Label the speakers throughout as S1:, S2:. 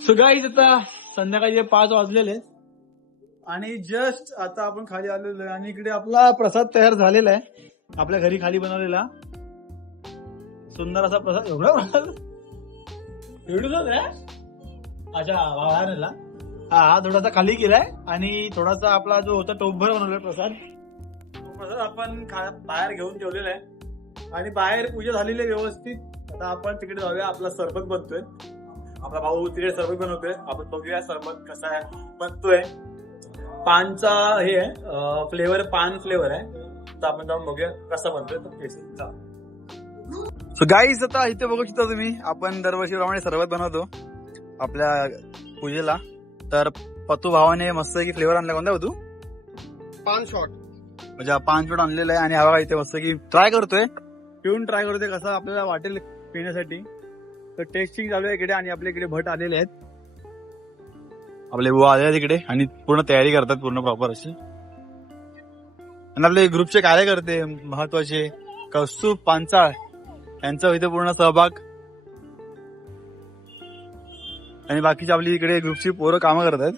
S1: So guys आता संध्याकाळी पाच वाजलेले आणि जस्ट आता आपण खाली आलेलो आहे आणि इकडे आपला प्रसाद तयार झालेला आहे. आपल्या घरी खाली बनवलेला. सुंदर असा प्रसाद. एवढा प्रसाद? एवढं आहे? अच्छा वाळानेला हा हा थोडासा खाली गेलाय आणि थोडासा आपला जो होता टोपभर बनवलाय प्रसाद. तो प्रसाद आपण खा- बाहेर घेऊन ठेवलेला आहे. आणि बाहेर पूजा झालेली आहे व्यवस्थित. आता आपण तिकडे जाऊया. आपला सरबत बनतोय. आपला भाऊ तिकडे सरबत बनवतोय आपण बघूया सरबत कसा आहे. बनतोय पानचा हे आहे फ्लेवर पान फ्लेवर आहे. तर आपण जाऊन बघूया कसा बनतोय तो टेस्ट सो गाईज आता इथे बघू शकता तुम्ही आपण दरवर्षीप्रमाणे सरबत बनवतो आपल्या पूजेला. तर पतू भावाने मस्त की फ्लेवर आणला कोणता तू
S2: पान शॉट
S1: म्हणजे पान शॉट आणलेला आहे आणि हा बघा इथे मस्त की ट्राय करतोय. पिऊन ट्राय करतोय कसं आपल्याला वाटेल पिण्यासाठी. तर टेस्टिंग चालू आहे इकडे आणि आपल्या इकडे भट आलेले आहेत. आपले बुवा आले आहेत इकडे आणि पूर्ण तयारी करतात पूर्ण प्रॉपर अशी. आणि आपले ग्रुपचे कार्यकर्ते महत्त्वाचे कौस्तुभ पांचाळ यांचा इथे पूर्ण सहभाग. आणि बाकीची आपली इकडे ग्रुपची पोरं कामं करत आहेत.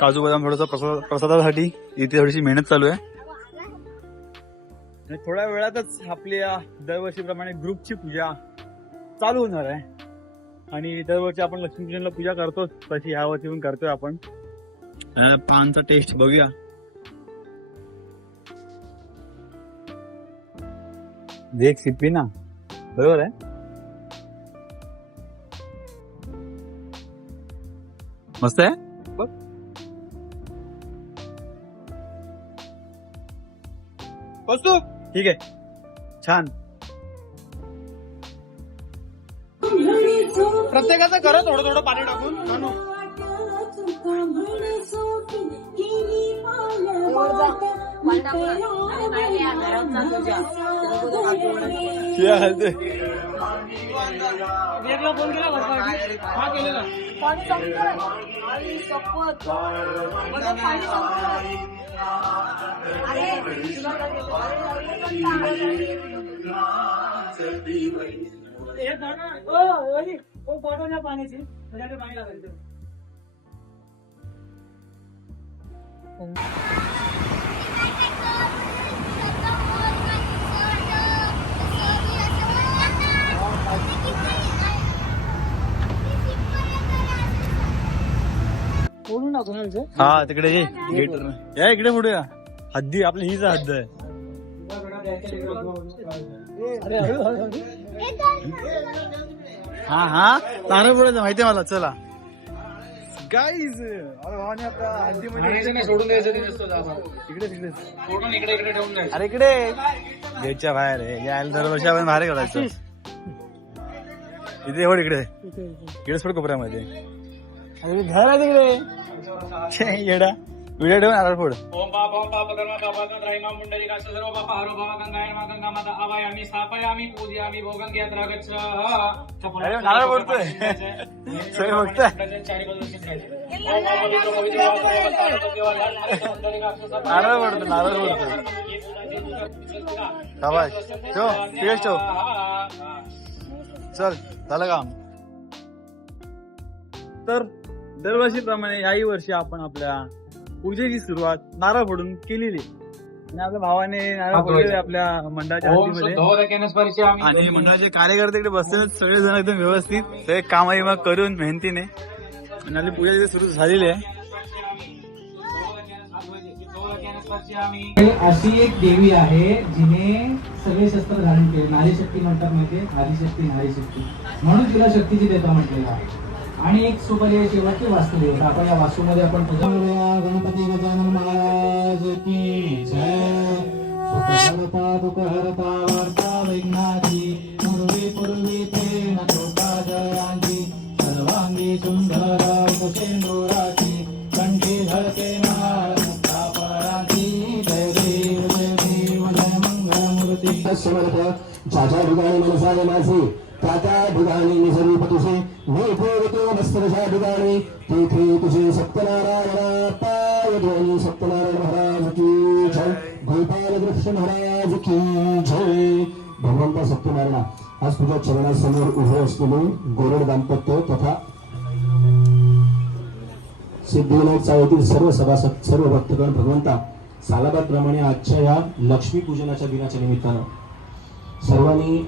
S1: काजू बदाम थोडस प्रसाद प्रसादासाठी इथे थोडीशी मेहनत चालू आहे. आणि थोड्या वेळातच आपल्या दरवर्षीप्रमाणे ग्रुपची पूजा चालू होणार आहे. आणि दरवर्षी आपण लक्ष्मीपूजनला पूजा करतोच तशी ह्या वर्षी पण करतोय आपण. पानचा टेस्ट बघूया. देख सिप्पी ना. बरोबर आहे? मस्त आहे? बघ. ठीक आहे. छान. प्रत्येकाचं करा थोडं थोडं पाणी टाकून म्हणू पाण्याची. पाणी लागायचं हा तिकडे ये. गेट या इकडे पुढे या. हद्दी आपली हीच हद्द आहे. हा हा? नारळ पुढे माहिती आहे मला चला. गाईज आपल्या हद्दीमध्ये
S2: सोडून द्यायचं
S1: इकडे तिकडे.
S2: सोडून इकडे इकडे ठेवून द्यायचं.
S1: अरे इकडे. गेटच्या बाहेर आहे. यायला दरवर्षी आपण बाहेर काढायचं इथे एवढ इकडे. इकडे सोड कोपऱ्यामध्ये. घर आहे तिकडे. येडा. व्हिडिओ ठेवून नारळ फोड
S2: ओम बाप ओम कर्म काश सर्व बापा हरो भावा मा गंगा माता आवायामी स्थापयामी पूजयामी
S1: अरे, नारळ. सगळे बघताय. नारळ फोडतो नारळ फोडतो शाबाश ठेव टेस्ट ठेव चल झालं काम तर दरवर्षीप्रमाणे याही वर्षी आपण आपल्या पूजेची सुरुवात नारळ फोडून केलेली. आणि आपल्या भावाने नारळ फोडलेले आपल्या मंडळाच्या हद्दीमध्ये आणि मंडळाचे कार्यकर्ते इकडे बसले सगळे जण एकदम व्यवस्थित. सगळे काम विमा करून मेहनतीने. आणि आपली पूजा तिथे सुरू झालेली आहे.
S3: अशी एक देवी आहे जिने सगळे शस्त्र धारण केले. नारी शक्ती म्हणतात माहितीये? आदिशक्ती नारी शक्ती. म्हणून तिला शक्तीची देवता म्हटलेलं आहे. आणि एक सुपर्य शेवटची वास्तुदेवता आपण या वास्तूमध्ये आपण पूजा. गणपती गजानन महाराज की जय. सुखहरता दुःखहरता वार्ता विघ्नाची. पूर्वी पूर्वी ते नकोता जयांची. सर्वांगी सुंदर शेंदुराची कंठी धरते नाळ मुक्तापराची. जय देव जय देव जय मंगलमूर्ती.
S4: समर्थ ज्या ज्या ठिकाणी मनसाने माझे त्या त्या ठिकाणी तुझे मी ठेवतो मस्तच्या ठिकाणी तेथे तुझे सत्यनारायण पाय ध्वनी सत्यनारायण महाराज की जय। गोपाल कृष्ण महाराज की जय। भगवंता सत्यनारायण आज तुझ्या चरणासमोर उभे असलेले गोरड दाम्पत्य तथा सिद्धिविनायक चाळीतील सर्व सभासद सर्व भक्तगण भगवंता सालाबादप्रमाणे आजच्या या लक्ष्मी पूजनाच्या दिनाच्या निमित्तानं सर्वांनी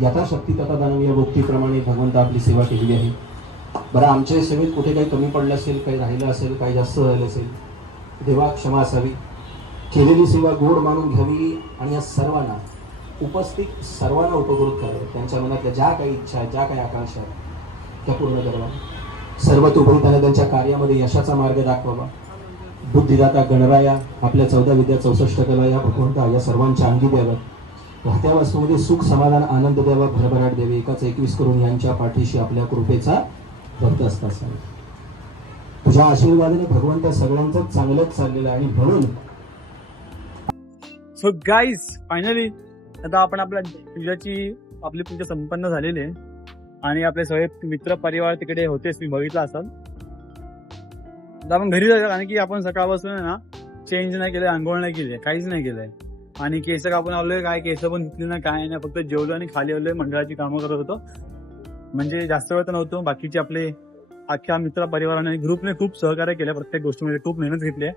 S4: यथाशक्ती तथा दानवीय भक्तीप्रमाणे भगवंत आपली सेवा केलेली आहे. बरं आमच्या सेवेत कुठे काही कमी पडलं असेल काही राहिलं असेल काही जास्त राहिलं असेल देवा क्षमा असावी. केलेली सेवा गोड मानून घ्यावी आणि या सर्वांना उपस्थित सर्वांना उपकृत करावं. त्यांच्या मनातल्या ज्या काही इच्छा ज्या काही आकांक्षा आहेत त्या पूर्ण करावा सर्व त्यांना त्यांच्या कार्यामध्ये यशाचा मार्ग दाखवावा. बुद्धिदाता गणराया आपल्या चौदा विद्या चौसष्ट कला या भगवंता या सर्वांच्या अंगी द्याव्यात. राहत्या वस्तूमध्ये म्हणजे सुख समाधान आनंद द्यावा भरभराट द्यावी एकाच एकवीस करून यांच्या पाठीशी आपल्या कृपेचा भक्त असता असावा तुझ्या आशीर्वादाने भगवंत सगळ्यांचं चांगलंच चाललेलं आहे आणि म्हणून
S1: सो गाईज फायनली आता आपण आपल्या पूजाची आपली पूजा संपन्न झालेली आहे. आणि आपले सगळे मित्र परिवार तिकडे होतेच मी बघितलं असाल. आपण घरी जाऊया कारण की आपण सकाळपासून ना चेंज नाही केलंय आंघोळ नाही केली काहीच नाही केलंय. आणि केस कापून आलोय काय केस पण धुतली ना काय नाही फक्त जेवलो आणि खाली आलोय मंडळाची कामं करत होतो. म्हणजे जास्त वेळ तर नव्हतो बाकीचे आपले अख्ख्या मित्र परिवाराने ग्रुपने खूप सहकार्य केलं प्रत्येक गोष्टीमध्ये म्हणजे खूप मेहनत घेतली आहे.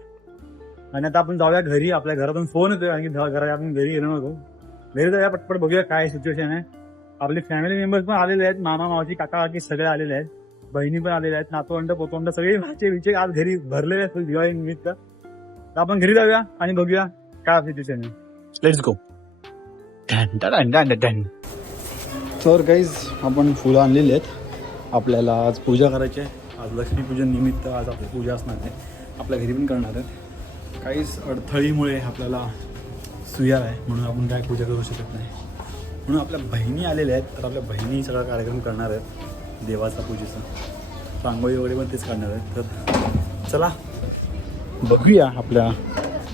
S1: आणि आता आपण जाऊया घरी आपल्या घरातून फोन येतोय आणि घरात आपण घरी येणार नको. घरी जाऊया पटपट बघूया काय सिच्युएशन आहे. आपले फॅमिली मेंबर्स पण आलेले आहेत मामा मावशी काका काकी सगळे आलेले आहेत. बहिणी पण आलेल्या आहेत नातवंड पोतवंड सगळे भाचे विचे आज घरी भरलेले आहेत दिवाळी निमित्त. तर आपण घरी जाऊया आणि बघूया काय सिच्युएशन आहे. लेट्स गो तर गाईज आपण फुलं आणलेली आहेत. आपल्याला आज पूजा करायची आहे. आज लक्ष्मीपूजन निमित्त आज आपली पूजा असणार आहे. आपल्या घरी पण करणार आहेत. काहीच अडथळीमुळे आपल्याला सुया आहे. म्हणून आपण काय पूजा करू शकत नाही. म्हणून आपल्या बहिणी आलेल्या आहेत. तर आपल्या बहिणी सगळा कार्यक्रम करणार आहेत. देवाचा पूजेचा. रांगोळी वगैरे पण तेच करणार आहेत. तर चला बघूया आपल्या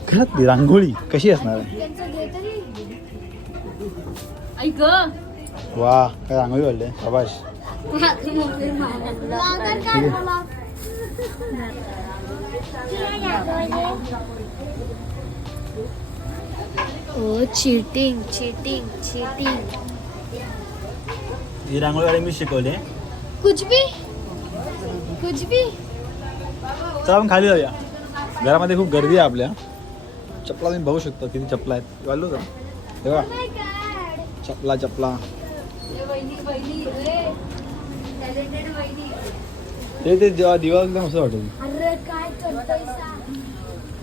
S1: घरातली रांगोळी कशी असणार आहे.
S5: ऐक
S1: वा काय रांगोळी वाढले आभाष
S5: ओ चीटिंग चीटिंग चीटिंग
S1: ही रांगोळी वाढी मी शिकवले
S5: कुछ भी कुछ भी
S1: चला आपण खाली जाऊया घरामध्ये खूप गर्दी आहे आपल्या. चपला तुम्ही बघू शकता किती चपला आहेत. घालू का? तेव्हा. चपला चपला. ते ते जेव्हा दिवा एकदम असं वाटेल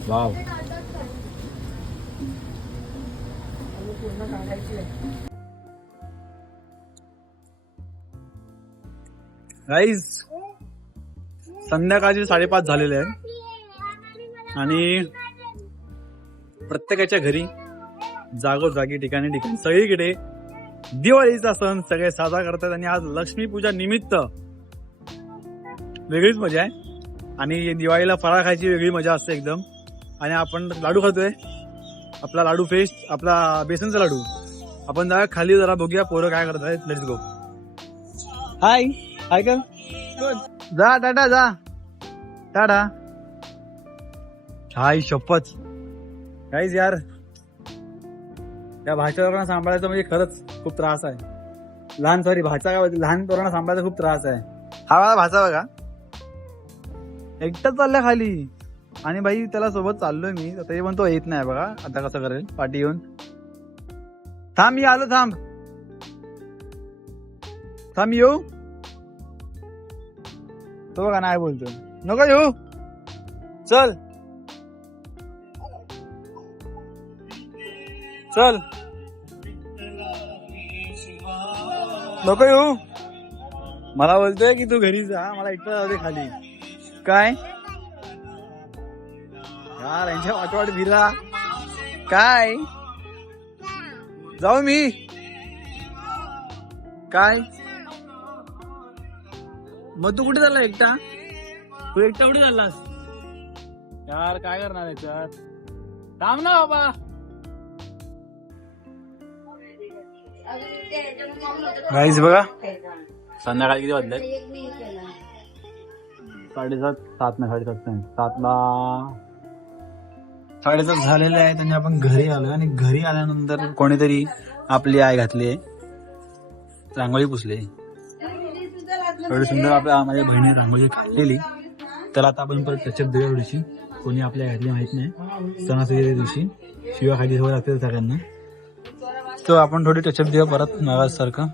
S1: वाव. गाईज संध्याकाळचे साडेपाच झालेले आहे. आणि प्रत्येकाच्या घरी जागोजागी ठिकाणी ठिकाणी. सगळीकडे दिवाळीचा सण सगळे साजरा करतात आणि आज लक्ष्मी पूजा निमित्त वेगळीच मजा आहे. आणि दिवाळीला फराळ खायची वेगळी मजा असते एकदम. आणि आपण लाडू खातोय. आपला लाडू फेस्ट आपला बेसनचा लाडू. आपण जरा खाली जरा बघूया पोरं काय करत आहेत लेट्स गो हाय हाय का जा टाटा जा. टाटा. हाय शपथ. काहीच यार त्या भाषा सांभाळायचं म्हणजे खरंच खूप त्रास आहे. लहान सॉरी भाषा काय लहान पोरांना सांभाळायचा खूप त्रास आहे. हा मला भाषा बघा. एकटाच चाललाय खाली. आणि बाई त्याला सोबत चाललोय मी तरी पण तो येत नाही बघा. आता कसं करेल? पाठी येऊन थांब मी आलो थांब. थांब येऊ. तो बघा नाही बोलतो नको येऊ. चल. चल. नको येऊ. मला बोलतोय की तू घरी जा. मला एकटा जाऊ दे खाली. काय? यार यांच्या वाटवाट भिला काय? जाऊ मी. काय? मग तू कुठे चालला एकटा? तू एकटा कुठे चाललास? यार काय करणार याच्यात? थांब ना बाबा. गाईज बघा. संध्याकाळी किती वाजले साडेसात सात नाही साडेसात नाही सातला साडेसात झालेले आहेत आणि आपण घरी आलोय आणि घरी आल्यानंतर कोणीतरी आपली आय घातली रांगोळी पुसली एवढी सुंदर आपल्या माझ्या बहिणी रांगोळी काढलेली. तर आता आपण परत टचअप देऊया थोडीशी कोणी आपल्या घातली माहीत नाही. सणासुदीच्या दिवशी. शिवा खाली सवय लागते सगळ्यांना. तो आपण थोडी टचअप देऊया परत नव्यासारखं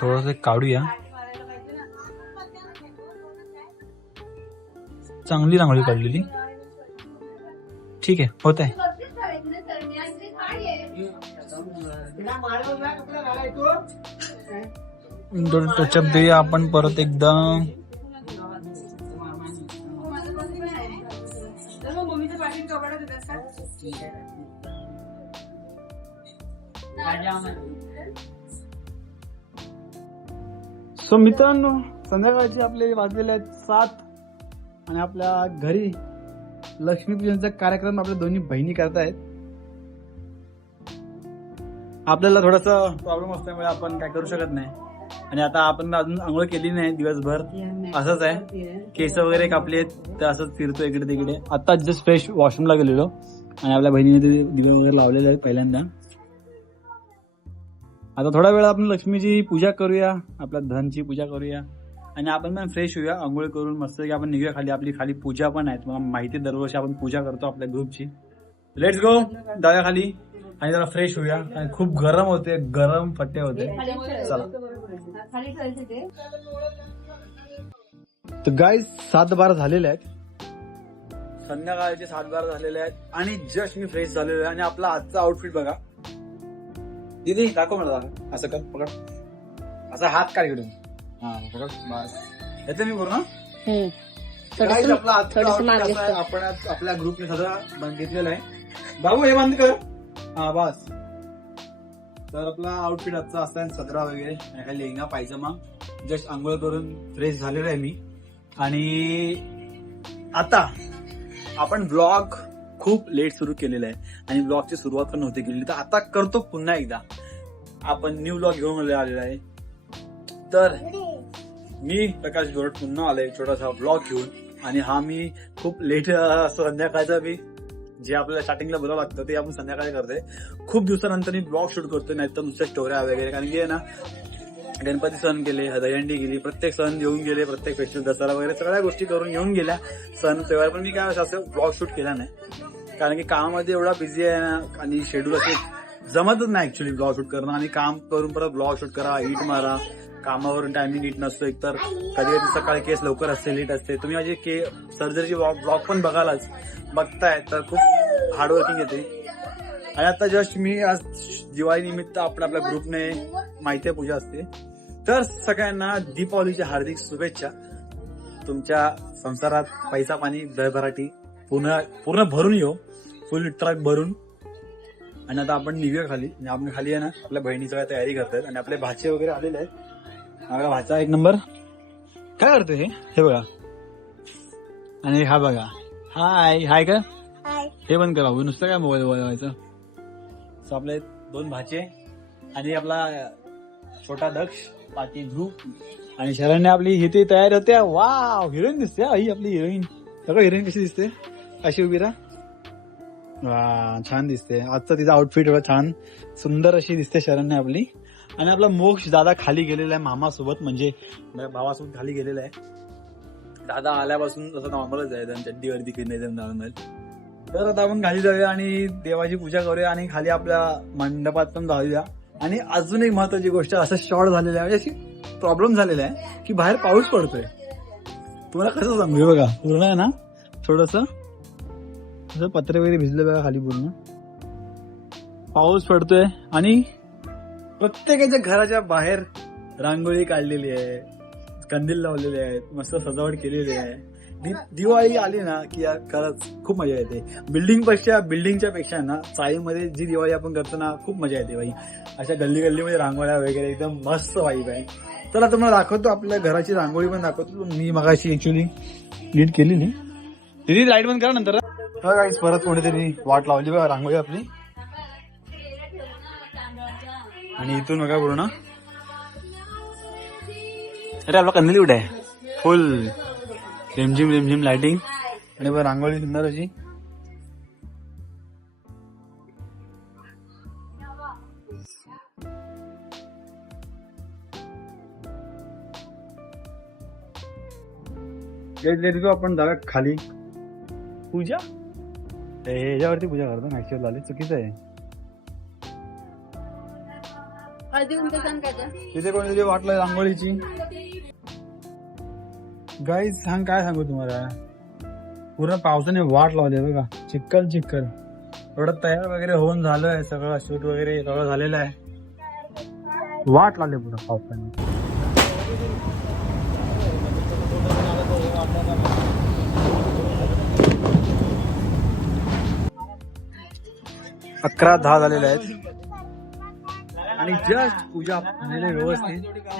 S1: थोडस काढूया. चांगली रांगोळी काढलेली. ठीक आहे होत आहे थोडं टचअप देऊया आपण परत एकदा. सो मित्रांनो संध्याकाळचे आपले वाजलेले आहेत सात आणि आपल्या घरी लक्ष्मीपूजनचा कार्यक्रम आपल्या दोन्ही बहिणी करतायत आपल्याला थोडासा प्रॉब्लेम असल्यामुळे आपण काय करू शकत नाही. आणि आता आपण अजून आंघोळ केली नाही दिवसभर. असंच आहे. केस वगैरे कापले आहेत तर असंच फिरतो इकडे तिकडे. आता जस्ट फ्रेश वॉशरूमला गेलेलो. आणि आपल्या बहिणीने ते दिवे वगैरे लावलेले आहेत पहिल्यांदा. आता थोडा वेळ आपण लक्ष्मीची पूजा करूया आपल्या धनची पूजा करूया. आणि आपण पण फ्रेश होऊया आंघोळ करून मस्त की आपण निघूया खाली. आपली खाली पूजा पण आहे तुम्हाला माहिती आहे, दरवर्षी आपण पूजा करतो आपल्या ग्रुपची. लेट्स गो जाऊया खाली. आणि जरा फ्रेश होऊया. आणि खूप गरम होते गरम फट्टे होते. चला. तर गाय सात बारा झालेले आहेत. संध्याकाळचे सात बार झालेले आहेत. आणि जस्ट मी फ्रेश झालेलो आहे. आणि आपला आजचा आउटफिट बघा. दीदी दाखव मला दाखव. असं कर पकड. असा हात काढ इकडून. हा पकड. बस. येते मी पूर्ण? Guys, आपला आजचा outfit. आपण आज आपल्या ग्रुपने सगळं बंद घेतलेलं आहे. बाबू हे बंद कर. हा बस. तर आपला आउटफिट आजचा असा आहे सदरा वगैरे. खाली लेहंगा पायजमा. जस्ट आंघोळ करून फ्रेश झालेलो आहे मी. आणि आता आपण ब्लॉग खूप लेट सुरू केलेलं आहे. आणि ब्लॉगची सुरुवात पण नव्हती केलेली. तर आता करतो पुन्हा एकदा. आपण न्यू ब्लॉग घेऊन आलेला आहे. तर मी प्रकाश गोरट पुन्हा आलोय छोटासा ब्लॉग घेऊन. आणि हा मी खूप लेट संध्याकाळचा मी जे आपल्याला स्टार्टिंगला बोलावं लागतं ते आपण संध्याकाळी करतोय. खूप दिवसानंतर मी ब्लॉग शूट करतोय. नाही तर नुसत्या स्टोऱ्या वगैरे. कारण की आहे ना गणपती सण गेले दहंडी गेली प्रत्येक सण येऊन गेले प्रत्येक फेस्टिवल दसरा वगैरे सगळ्या गोष्टी करून येऊन गेल्या. सण तेव्हा पण मी काय असं ब्लॉग शूट केला नाही. कारण की कामामध्ये एवढा बिझी आहे ना आणि शेड्यूल असे जमतच नाही ऍक्च्युली ब्लॉग शूट करणं. आणि काम करून परत ब्लॉग शूट करा हिट मारा. कामावरून टायमिंग नीट नसतो एकतर. कधी कधी सकाळी केस लवकर असते लेट असते. तुम्ही माझे के सर्जरीची ब्लॉग पण बघालाच बघताय तर खूप हार्डवर्किंग येते. आणि आता जस्ट मी आज दिवाळी निमित्त आपण आपल्या ग्रुपने माहिती पूजा असते. तर सगळ्यांना दीपावलीच्या हार्दिक शुभेच्छा. तुमच्या संसारात पैसा पाणी भरभराटी पूर्ण पूर्ण भरून येऊ. फुल ट्रक भरून आणि आता आपण निघूया खाली. आणि आपण खाली आहे ना आपल्या बहिणी सगळ्या तयारी करतायत आणि आपले भाचे वगैरे आलेले आहेत. आपला भाचा एक नंबर. काय करतो हे? हे बघा. आणि हा बघा. हाय हाय का? हे पण करा नुसतं काय मोबाईल बोलवायचं सो आपले दोन भाचे आणि आपला छोटा दक्ष पाटी ध्रुव आणि शरण्य आपली इथे तयार होत्या वा हिरोईन दिसते ही. आपली हिरोईन. सगळं हिरोईन कशी दिसते? अशी उभी राहा. छान दिसते. आजचं तिचं आउटफिट छान. सुंदर अशी दिसते शरण्य आपली. आणि आपला मोक्ष दादा खाली गेलेला आहे मामासोबत म्हणजे भावासोबत खाली गेलेला आहे. दादा आल्यापासून तसं नॉर्मलच आहे चड्डीवरती फिरण्याचं नॉर्मल तर आता आपण खाली जाऊया आणि देवाची पूजा करूया आणि खाली आपल्या मंडपात पण जाऊया. आणि अजून एक महत्वाची गोष्ट असं शॉर्ट झालेलं आहे म्हणजे अशी प्रॉब्लेम झालेला आहे की बाहेर पाऊस पडतोय. तुम्हाला कसं सांगू बघा? पूर्ण आहे ना? थोडस? असं पत्रे वगैरे भिजले बघा खाली पूर्ण. पाऊस पडतोय आणि प्रत्येकाच्या घराच्या बाहेर रांगोळी काढलेली आहे कंदील लावलेले आहेत मस्त सजावट केलेली आहे. दिवाळी आली ना की यार खरंच खूप मजा येते. बिल्डिंगपेक्षा बिल्डिंगच्या पेक्षा ना चाळीमध्ये जी दिवाळी आपण करतो ना खूप मजा येते बाई. अशा गल्ली गल्लीमध्ये रांगोळ्या वगैरे एकदम मस्त वाईब आहे. तर आता तुम्हाला दाखवतो आपल्या घराची रांगोळी पण दाखवतो. मी मगाशी ऍक्च्युली नीट केलेली. दिदी लाइट बंद करा नंतर. हा गाईस परत कोणीतरी वाट लावली बघा रांगोळी आपली. आणि इथून बघा पूर्ण. अरे आपला कंदील कुठे आहे? फुल रिमझिम रिमझिम लाइटिंग आणि बघ रांगोळी सुंदर अशी. देतो आपण जरा खाली. पूजा? ह्याच्यावरती पूजा करतो ना ऍक्च्युअल आले चुकीचं आहे. तिथे कोणतरी वाटलं रांगोळीची. गाईज सांग काय सांगू तुम्हाला? पूर्ण पावसाने वाट लावली आहे बघा. चिक्कल चिक्कल. एवढं तयार वगैरे होऊन झालंय. सगळं शूट वगैरे सगळं झालेलं आहे. वाट लावली पूर्ण पावसाने. अकरा दहा झालेले आहेत. आणि जस्ट पूजा झालेली व्यवस्थित.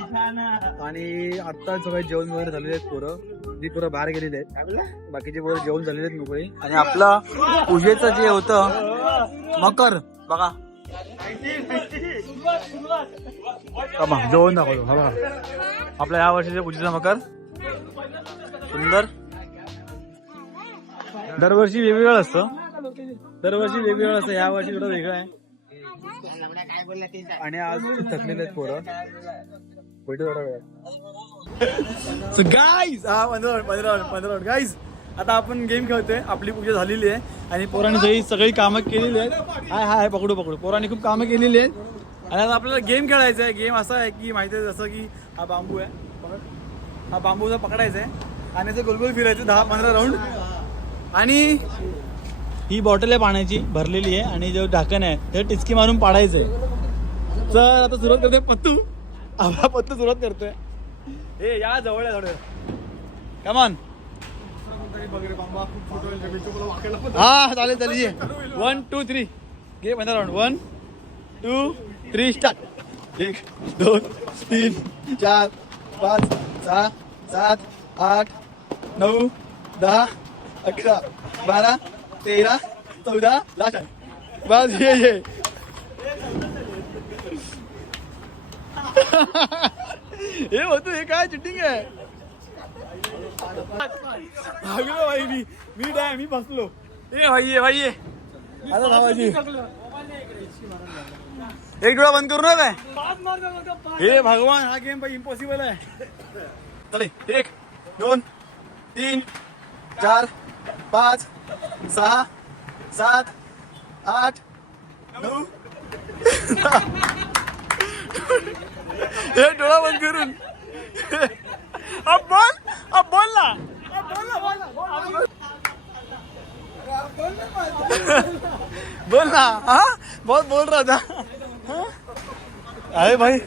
S1: आणि आता सगळे जेवण वगैरे झालेले आहेत पोरं. जी पोरं बाहेर गेलेले आहेत. बाकीचे पोरं जेवण झालेले आहेत मोकळी. आणि आपला पूजेचं जे होतं मकर बघा. कमा जेवण दाखवतो. हा बघा. आपल्या या वर्षीच्या पूजेचा मकर. सुंदर. दरवर्षी वेगवेगळं असतं. दरवर्षी वेगवेगळं असतं. या वर्षी थोडं वेगळं आहे. आणि आज थकलेले आहेत पोरं. भेटू थोडा वेळ. सो गाईज हा पंधरा पंधरा पंधरा गाईज आता आपण गेम खेळतोय. आपली पूजा झालेली आहे. आणि पोरांनी सगळी सगळी कामं केलेली आहेत. हाय हाय पकडू पकडू. पोरांनी खूप कामं केलेली आहेत. आणि आता आपल्याला गेम खेळायचा आहे. गेम असा आहे की माहिती आहे जसं की हा बांबू आहे. हा बांबूचा पकडायचा आहे. आणि असं गोलगोल फिरायचं दहा पंधरा राऊंड आणि ही बॉटल आहे पाण्याची भरलेली आहे आणि जो ढाकण आहे ते टिचकी मारून पाडायचंय चल आता सुरुवात करतोय पत्तू. आपला पत्तू सुरुवात करतोय. हे या जवळ आहे थोडं. कमान हा चालेल चालेल ये. वन टू थ्री घे पंधरा round one two three start एक दोन तीन चार पाच सहा सात आठ नऊ दहा अकरा बारा तेरा चौदा लास्ट आहे बस ये ये। हे होतो हे काय चिटिंग आहे भागलो भाई मी मी डाय मी बसलो ए भाई ये भाई ये। आता भावाजी एक डोळा बंद करू नका हे भगवान हा गेम भाई इम्पॉसिबल आहे चले एक दोन तीन चार पाच सहा सात आठ नऊ. हे डोळा बंद करून. अब बोल अब बोल ना. बोल ना बोल ना, बोल बहुत बोल रहा था. अरे भाई.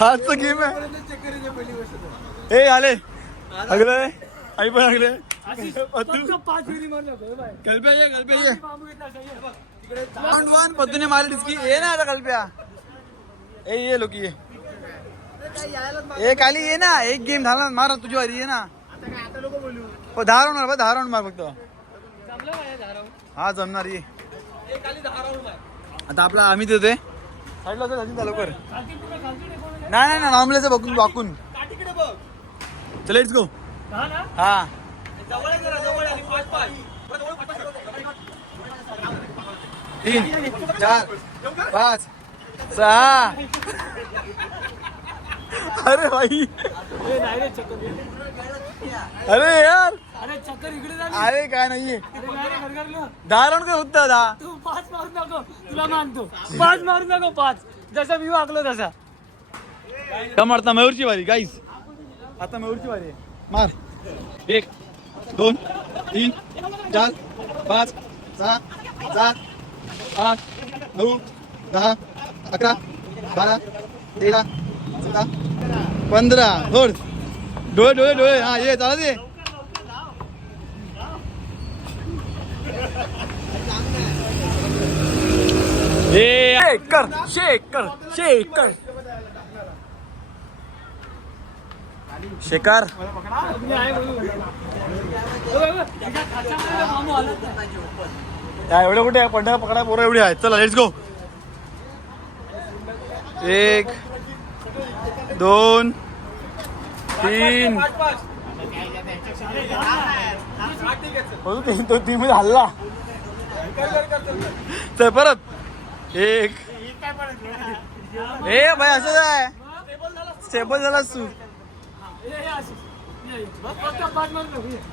S1: हाच तर गेम आहे ए आले. अगले. आई पण कल्प्या ये कल्प्या ये. राउंड वन पद्धतीने मारली इसकी ये ना आता कल्प्या. ए ये लोकी. ये ए काली ये ना. एक गेम झाला ना, मार ना तुझी वारी ये ना. पण दहा राऊंड मार दहा राऊंड मार फक्त. हा जमणार ये. आता आपला आम्ही साईडला जा लवकर. नाही नाही नॉर्मलच बघून वाकून. चल लेट्स गो हा तीन चार पाच सहा. अरे भाई. अरे यार.
S6: अरे चक्कर इकडे झाली
S1: अरे काय नाहीये. राऊंड काय होत दहा
S6: तू पाच मारू नको तुला मानतो. पाच मारू नको पाच. जसा मी वागलो तसा.
S1: का मारता मयूरची वारी गाईस आता मयूरची वारी आहे. मार। एक, दोन, तीन, चार, पाच, सहा, सात, आठ, नऊ, दहा, अकरा, बारा, तेरा, चौदा, पंधरा. थोड डोळे डोळे डोळे. हा, ये चालत ये शेक कर शेक कर शेक कर शेकार या एवढे कुठे आहे? पंढरा पकडा पोरं एवढी आहेत. चला लेट्स गो एक दोन तीन. तो तीन मध्ये हल्ला. तर परत. एक. ए भाई असं आहे स्टेबल झाला तू.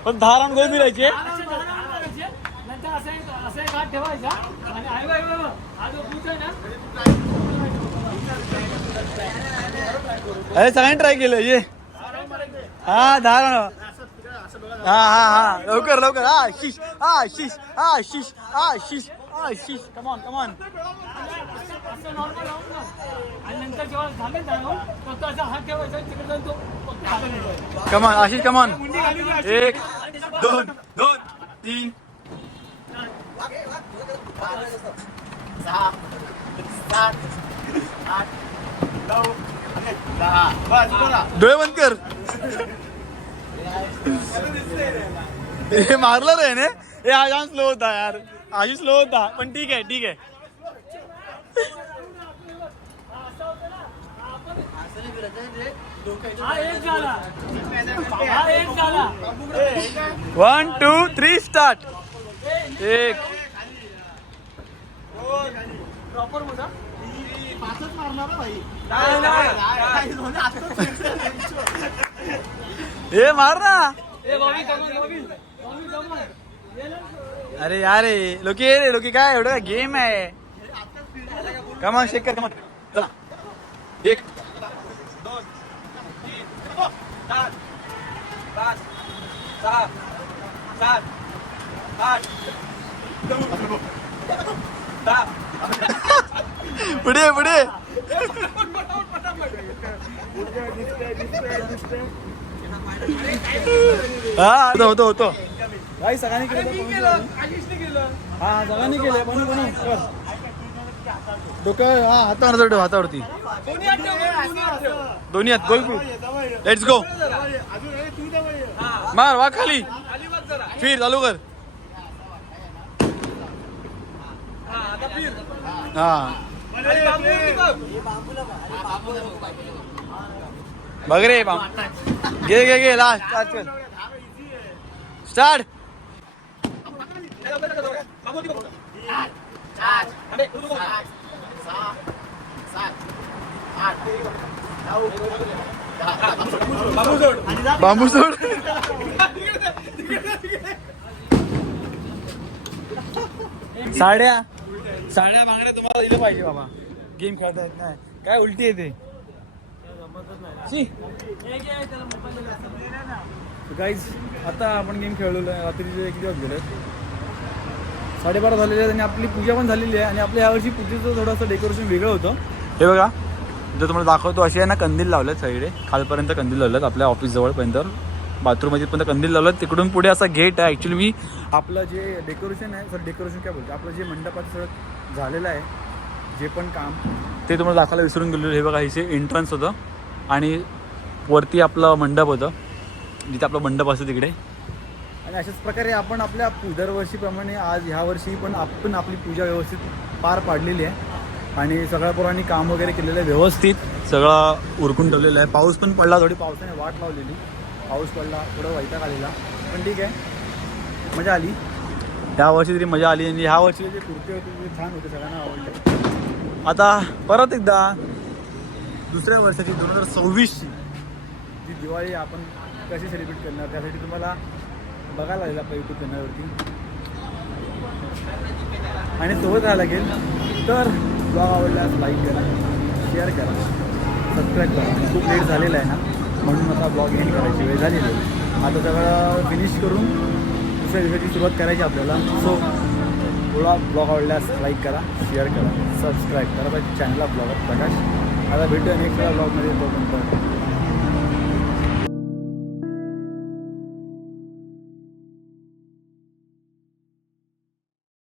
S1: पण दहा राऊंड गोल फिरायचे
S6: असे. नंतर एक असं एक हात ठेवायचा आणि आहे. बघ, बघ, बघ. हा जो बूट आहे ना
S1: अरे सगळ्यांनी ट्राय केलं ये. हा राऊंड. हा हा हा. लवकर लवकर. हा शिश हा शिश हा शिश हा शिश हा शिश. कमॉन कमॉन
S6: असं नॉर्मल आणि नंतर जेव्हा झालं जाणून फक्त असा हात ठेवायचा तिकडे जाऊन कमान
S1: कमॉन आशिष कमॉन एक दोन दोन तीन डोळे बंद कर. हे मारलं रे ने हे आजान स्लो होता यार. आजी स्लो होता पण ठीक आहे ठीक आहे.
S6: हा एक झाला हा एक. झाला
S1: वन टू थ्री स्टार्ट एक
S6: प्रॉपर मोजा
S1: हे मार ना.
S6: ए Bobby come on Bobby Bobby come on ये ना.
S1: अरे यार लोकी ये रे लोकी काय एवढं गेम आहे? कमान शेक कर कमान चला. एक. पुढे पुढे. हा होतो होतो होतो. काही सगळ्यांनी केलं हा सगळ्यांनी केलं पण पण कर. डोकं हा हातावर ठेव हातावरती. दोन्ही हात गोल लेट्स गो मार वा खाली. फिर चालू कर. हा. बघ रे बाम. घे घे घे लास्ट स्टार्ट बांबू सोड साड्या साड्या मागण्या तुम्हाला दिलं पाहिजे बाबा. गेम खेळता येत नाही. काय उलटी येते गाईज आता आपण गेम खेळलेलो आहे. रात्रीचे किती वाजले आहेत साडेबारा झालेले आहेत आणि आपली पूजा पण झालेली आहे आणि आपल्या यावर्षी पूजेचं थोडंसं डेकोरेशन वेगळं होतं. हे बघा जर तुम्हाला दाखवतो असे आहे ना कंदील लावलेत सगळे खालपर्यंत कंदील लावलेत आपल्या ऑफिस जवळपर्यंत. बाथरूममध्ये पण कंदील लावलं तिकडून पुढे असा गेट आहे. ॲक्च्युली मी आपलं जे डेकोरेशन आहे सर डेकोरेशन काय बोलतो आपलं जे मंडपाचं सगळं झालेलं आहे जे पण काम ते तुम्हाला दाखवायला विसरून गेलो हे बघा इथे एंट्रन्स होतं आणि वरती आपलं मंडप होतं. जिथे आपलं मंडप असतं तिकडे. आणि अशाच प्रकारे आपण आपल्या दरवर्षीप्रमाणे आज ह्या वर्षी पण आपण आपली पूजा व्यवस्थित पार पाडलेली आहे. आणि सगळ्या पोरांनी काम वगैरे केलेलं आहे व्यवस्थित. सगळं उरकून ठेवलेलं आहे. पाऊस पण पडला थोडी पावसाने वाट लावलेली. पाऊस पडला थोडं वैताग आलेला. पण ठीक आहे. मजा आली. ह्या वर्षी तरी मजा आली आणि ह्या वर्षी जे कुर्ते होते ते छान होते सगळ्यांना आवडले. आता परत एकदा दुसऱ्या वर्षाची दोन हजार सव्वीसची जी दिवाळी आपण कशी सेलिब्रेट करणार त्यासाठी तुम्हाला बघायला लागेल आपल्या यूट्यूब चॅनलवरती आणि सोबत राहायला लागेल. तर ब्लॉग आवडल्यास लाईक करा शेअर करा सबस्क्राईब करा. खूप लेट झालेला आहे ना म्हणून आता ब्लॉग एंड करायची वेळ झालेली आहे. आता सगळं फिनिश करून दुसऱ्या दिवसाची सुरुवात करायची आपल्याला. सो ब्लॉग ब्लॉग आवडल्यास लाईक करा शेअर करा सबस्क्राईब करा. चॅनलला ब्लॉगर प्रकाश. आता भेटूया नेक्स्ट ब्लॉगमध्ये बघून